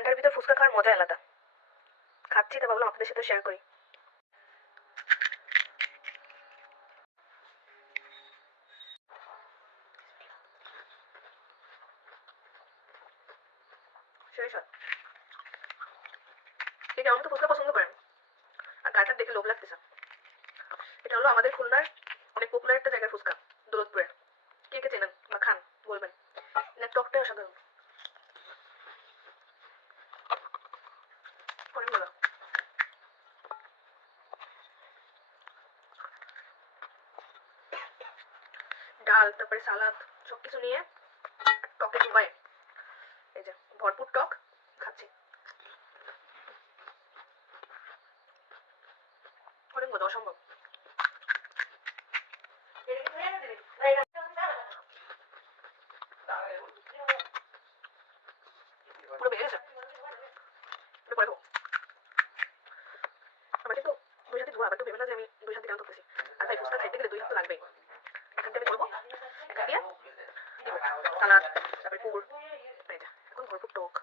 ঠান্ডার ভিতর ফুচকা খাওয়ার মজা আলাদা। খাচ্ছি তো ভাবলাম আপনাদের সাথে শেয়ার করি। সেই স্বাদ। ঠিক আছে, আমি তো ফুচকা পছন্দ করেন আর কাটার দেখে লোভ লাগতেছে। এটা হলো আমাদের খুলনার অনেক পপুলার একটা জায়গার ফুচকা, দৌলতপুরের। কে কে চেনেন বা খান বলবেন। এর টকটাই অসাধারণ, অনেক ভালো। ডাল, তারপরে সালাদ, সবকিছু নিয়ে টকে ডুবাই, এই যে ভরপুর টক খাচ্ছি, অনেক মজা, অসম্ভব। পুরো বেড়ে গেছে, পরে খাবো। আমার কিন্তু দুই হাতে ধোয়া, আবার তো ভেবে না যে আমি দুই হাতে কেন ধরতেছি। আর ভাই ফুচকা খাইতে গেলে দুই হাত তো লাগবেই। এক হাত দিয়ে আমি ধরবো, এক হাত দিয়ে দিব সালাদ, তারপরে পুর, এই যে এখন ভরপুর টক।